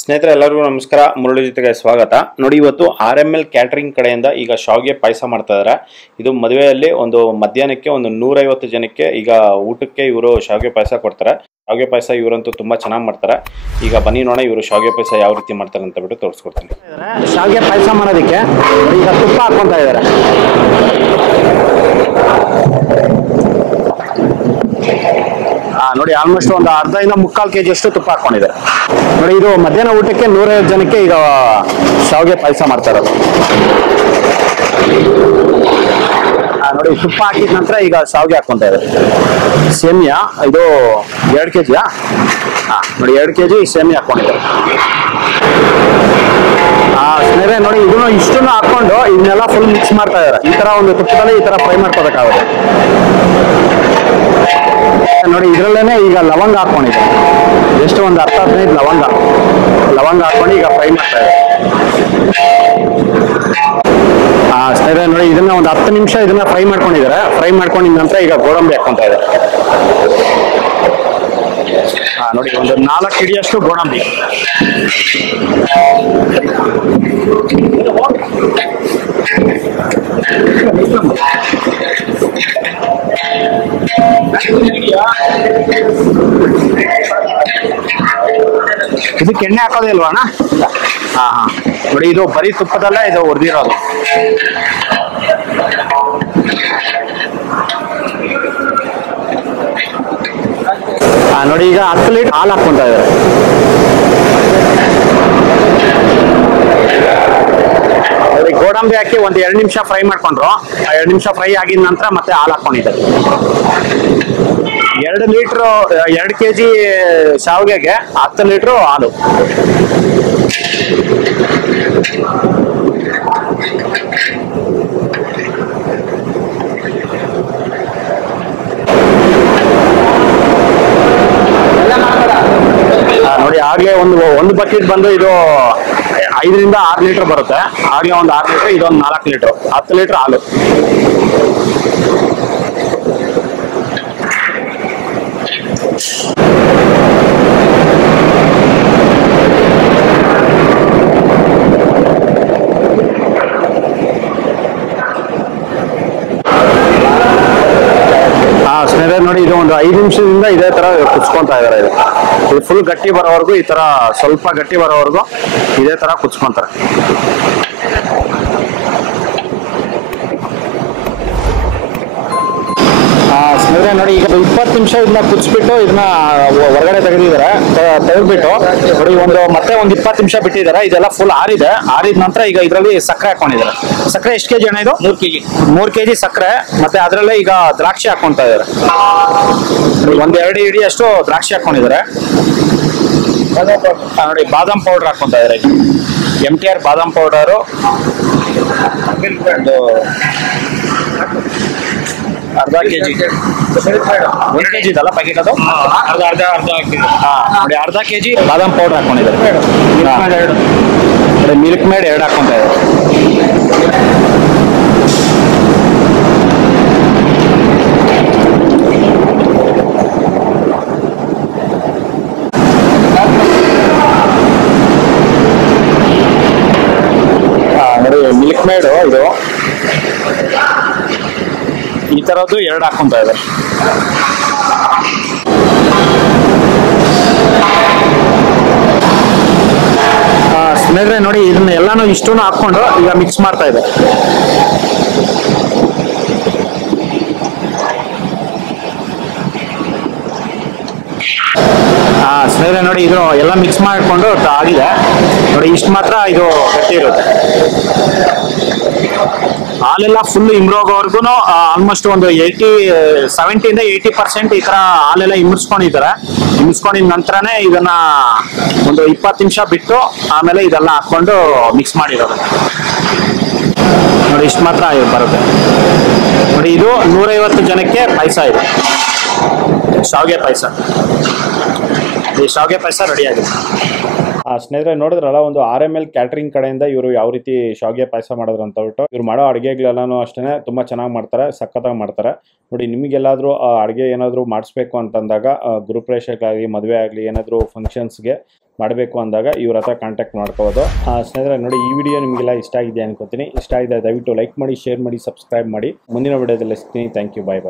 ಸ್ನೇಹಿತರೆ ಎಲ್ಲರಿಗೂ ನಮಸ್ಕಾರ. ಮುರಳಿ ಜೊತೆಗೆ ಸ್ವಾಗತ. ನೋಡಿ, ಇವತ್ತು RML ಕ್ಯಾಟರಿಂಗ್ ಕಡೆಯಿಂದ ಈಗ ಶಾವಿಗೆ ಪಾಯಸ ಮಾಡ್ತಾ ಇದ್ದಾರೆ. ಇದು ಮದುವೆಯಲ್ಲಿ ಒಂದು ಮಧ್ಯಾಹ್ನಕ್ಕೆ ಒಂದು 150 ಜನಕ್ಕೆ ಈಗ ಊಟಕ್ಕೆ ಇವರು ಶಾವಿಗೆ ಪಾಯಸ ಕೊಡ್ತಾರೆ. ಶಾವಿಗೆ ಪಾಯಸ ಇವರಂತೂ ತುಂಬಾ ಚೆನ್ನಾಗಿ ಮಾಡ್ತಾರೆ. ಈಗ ಬನ್ನಿ ನೋಡೋಣ ಇವರು ಶಾವಿಗೆ ಪಾಯಸ ಯಾವ ರೀತಿ ಮಾಡ್ತಾರೆ ಅಂತ ಬಿಟ್ಟು ತೋರಿಸ್ಕೊಡ್ತೀನಿ. ಶಾವಿಗೆ ಪಾಯಸ ಮಾಡೋದಕ್ಕೆ ಈಗ ತುಪ್ಪ ಹಾಕ್ಕೊಂತ ಇದ್ದಾರೆ. ನೋಡಿ, ಆಲ್ಮೋಸ್ಟ್ ಒಂದು ಅರ್ಧದಿಂದ 3/4 kg ಅಷ್ಟು ತುಪ್ಪ ಹಾಕೊಂಡಿದ್ದಾರೆ. ನೋಡಿ, ಇದು ಮಧ್ಯಾಹ್ನ ಊಟಕ್ಕೆ 150 ಜನಕ್ಕೆ ಈಗ ಶಾವಿಗೆ ಪಾಯಸ ಮಾಡ್ತಾ ಇರೋದು. ನೋಡಿ, ತುಪ್ಪ ಹಾಕಿದ ನಂತರ ಈಗ ಶಾವಿಗೆ ಹಾಕೊಂತ ಇದ್ದಾರೆ. ಸೇಮಿಯಾ ಇದು 2 kg. ನೋಡಿ, 2 kg ಸೇಮಿಯಾ ಹಾಕೊಂಡಿದ್ದಾರೆ. ಸ್ನೇಹಿತರೆ ನೋಡಿ, ಇದನ್ನು ಇಷ್ಟನ್ನು ಹಾಕೊಂಡು ಇದನ್ನೆಲ್ಲ ಫುಲ್ ಮಿಕ್ಸ್ ಮಾಡ್ತಾ ಇದ್ದಾರೆ. ಈ ತರ ಒಂದು ತುಪ್ಪದಲ್ಲಿ ಈ ತರ ಫ್ರೈ ಮಾಡ್ಕೋಬೇಕಾಗುತ್ತೆ. ನೋಡಿ, ಇದರಲ್ಲೇನೆ ಈಗ ಲವಂಗ ಹಾಕೊಂಡಿದ್ದಾರೆ. ಎಷ್ಟು ಒಂದು 10-15 ಲವಂಗ ಹಾಕೊಂಡು ಈಗ ಫ್ರೈ ಮಾಡ್ತಾ ಇದ್ದಾರೆ. ಸ್ನೇಹಿತರೆ ನೋಡಿ, ಇದನ್ನ ಒಂದು 10 ನಿಮಿಷ ಇದನ್ನ ಫ್ರೈ ಮಾಡ್ಕೊಂಡಿದ್ದಾರೆ. ಫ್ರೈ ಮಾಡ್ಕೊಂಡಿದ ನಂತರ ಈಗ ಗೋಡಂಬಿ ಹಾಕೊಂತ ಇದ್ದಾರೆ. ನೋಡಿ, ಒಂದು 4 ಹಿಡಿಯಷ್ಟು ಗೋಡಂಬಿ. ಇದಕ್ಕೆ ಎಣ್ಣೆ ಹಾಕೋದೇ ಇಲ್ವಾ ಅಣ್ಣ? ನೋಡಿ, ಇದು ಬರೀ ತುಪ್ಪದಲ್ಲೇ ಇದು ಹುರಿದಿರೋದು. ನೋಡಿ, ಈಗ 10 ಲೀಟರ್ ಹಾಲು ಹಾಕೊಂತ ಇದ್ದಾರೆ. ಗೋಡಂಬಿ ಹಾಕಿ ಒಂದು 2 ನಿಮಿಷ ಫ್ರೈ ಮಾಡ್ಕೊಂಡ್ರು. 2 ನಿಮಿಷ ಫ್ರೈ ಆಗಿದ ನಂತರ ಮತ್ತೆ ಹಾಲು ಹಾಕೊಂಡಿದ್ದಾರೆ. 2 ಲೀಟರ್ 2 kg ಶಾವಿಗೆಗೆ 10 ಲೀಟರ್ ಹಾಲು. ನೋಡಿ, ಆಗ್ಲೇ ಒಂದು ಬಕೆಟ್ ಬಂದು ಇದು 5ರಿಂದ 6 ಲೀಟರ್ ಬರುತ್ತೆ. ಆಗ್ಲೇ ಒಂದು 6 ಲೀಟರ್, ಇದೊಂದು 4 ಲೀಟರ್, 10 ಲೀಟರ್ ಹಾಲು. ಸ್ನೇಹಿತರೆ ನೋಡಿ, ಇದು ಒಂದು 5 ನಿಮಿಷದಿಂದ ಇದೇ ತರ ಕುಚ್ಕೊಂತಾ ಇದಾರೆ. ಇದು ಫುಲ್ ಗಟ್ಟಿ ಬರೋವರೆಗೂ, ಈ ತರ ಸ್ವಲ್ಪ ಗಟ್ಟಿ ಬರೋವರೆಗೂ ಇದೇ ತರ ಕುಚ್ಕೊಂತಾರೆ. ಸ್ನೇಹಿತರೆ ನೋಡಿ, ಈಗ 20 ನಿಮಿಷ ಇದನ್ನ ಕುಚ್ಬಿಟ್ಟು ಇದನ್ನ ಹೊರಗಡೆ ತೆಗೆದಿದ್ದಾರೆ. ತೆಗೆದ್ಬಿಟ್ಟು ನೋಡಿ, ಮತ್ತೆ ಒಂದು 20 ನಿಮಿಷ ಬಿಟ್ಟಿದ್ದಾರೆ. ಇದೆಲ್ಲ ಫುಲ್ ಆರಿದೆ. ಆರಿದ ನಂತರ ಈಗ ಇದರಲ್ಲಿ ಸಕ್ಕರೆ ಹಾಕೊಂಡಿದ್ದಾರೆ. ಸಕ್ಕರೆ ಎಷ್ಟು kg ಅಣ್ಣ ಇದು? 3 kg ಸಕ್ಕರೆ. ಮತ್ತೆ ಅದರಲ್ಲೇ ಈಗ ದ್ರಾಕ್ಷಿ ಹಾಕೊಂತ ಇದ್ದಾರೆ. ಒಂದು 2 ಹಿಡಿ ಅಷ್ಟು ದ್ರಾಕ್ಷಿ ಹಾಕೊಂಡಿದ್ದಾರೆ. ನೋಡಿ, ಬಾದಾಮ್ ಪೌಡರ್ ಹಾಕೊಂತ ಇದ್ದಾರೆ. MTR ಬಾದಾಮ್ ಪೌಡರು ಅರ್ಧ kg. 1 kg ಇದಲ್ಲ ಪ್ಯಾಕೆಟ್ ಅದು? ನೋಡಿ, ಅರ್ಧ kg ಬಾದಾಮ್ ಪೌಡರ್ ಹಾಕೊಂಡಿದ್ದಾರೆ. ಮಿಲ್ಕ್ ಮೇಡ್ 2 ಹಾಕೊಂತ ಇದ್ದಾರೆ. ನೋಡಿ, ಮಿಲ್ಕ್ ಮೇಡ್ ಇದು ಈ ತರದ್ದು 2 ಹಾಕೊಂತ ಇದೆ. ಸ್ನೇಹಿತರೆ ನೋಡಿ, ಇದನ್ನ ಎಲ್ಲಾನು ಇಷ್ಟನ್ನು ಹಾಕೊಂಡು ಈಗ ಮಿಕ್ಸ್ ಮಾಡ್ತಾ ಇದೆ. ಸ್ನೇಹಿತರೆ ನೋಡಿ, ಇದು ಎಲ್ಲ ಮಿಕ್ಸ್ ಮಾಡಿಕೊಂಡು ಆಗಿದೆ. ನೋಡಿ, ಇಷ್ಟು ಮಾತ್ರ ಇದು ಗಟ್ಟಿ ಇರುತ್ತೆ. ಹಾಲೆಲ್ಲ ಫುಲ್ ಇಮ್ರೋಗೋವರೆಗೂ ಆಲ್ಮೋಸ್ಟ್ ಒಂದು 70-ಯಿಂದ 80% ಈ ತರ ಹಾಲೆಲ್ಲ ಇಮಿರ್ಸ್ಕೊಂಡಿದ್ದಾರೆ. ಇಮಿರ್ಸ್ಕೊಂಡಿದ ನಂತರನೇ ಇದನ್ನ ಒಂದು 20 ನಿಮಿಷ ಬಿಟ್ಟು ಆಮೇಲೆ ಇದೆಲ್ಲ ಹಾಕೊಂಡು ಮಿಕ್ಸ್ ಮಾಡಿರೋದು. ನೋಡಿ, ಇಷ್ಟು ಮಾತ್ರ ಬರುತ್ತೆ. ನೋಡಿ, ಇದು 150 ಜನಕ್ಕೆ ಪಾಯಸ ಇದೆ, ಶಾವಿಗೆ ಪಾಯಸ. ಈ ಶಾವಿಗೆ ಪಾಯಸ ರೆಡಿ ಆಗಿದೆ. ಸ್ನೇಹಿತರೆ ನೋಡಿದ್ರಲ್ಲ, ಒಂದು RML ಕ್ಯಾಟರಿಂಗ್ ಕಡೆಯಿಂದ ಇವರು ಯಾವ ರೀತಿ ಶಾವಿಗೆ ಪಾಯಸ ಮಾಡಿದ್ರು ಅಂತ ಬಿಟ್ಟು. ಇವ್ರು ಮಾಡೋ ಅಡುಗೆಗಳೆಲ್ಲನೂ ಅಷ್ಟೇ ತುಂಬ ಚೆನ್ನಾಗಿ ಮಾಡ್ತಾರೆ, ಸಖತ್ತಾಗಿ ಮಾಡ್ತಾರೆ. ನೋಡಿ, ನಿಮಗೆಲ್ಲಾದರೂ ಅಡುಗೆ ಏನಾದರೂ ಮಾಡಿಸ್ಬೇಕು ಅಂತಂದಾಗ ಗೃಹಪ್ರವೇಶಕ್ಕಾಗಲಿ, ಮದುವೆ ಆಗಲಿ, ಏನಾದರೂ ಫಂಕ್ಷನ್ಸ್ಗೆ ಮಾಡಬೇಕು ಅಂದಾಗ ಇವ್ರ ಹತ್ರ ಕಾಂಟ್ಯಾಕ್ಟ್ ಮಾಡ್ಕೋಬೋದು. ಸ್ನೇಹಿತರೆ ನೋಡಿ, ಈ ವಿಡಿಯೋ ನಿಮಗೆಲ್ಲ ಇಷ್ಟ ಆಗಿದೆ ಅನ್ಕೋತೀನಿ. ಇಷ್ಟ ಆಗಿದೆ ದಯವಿಟ್ಟು ಲೈಕ್ ಮಾಡಿ, ಶೇರ್ ಮಾಡಿ, ಸಬ್ಸ್ಕ್ರೈಬ್ ಮಾಡಿ. ಮುಂದಿನ ವಿಡಿಯೋದಲ್ಲಿ ಸಿಗ್ತೀನಿ. Thank you. Bye bye.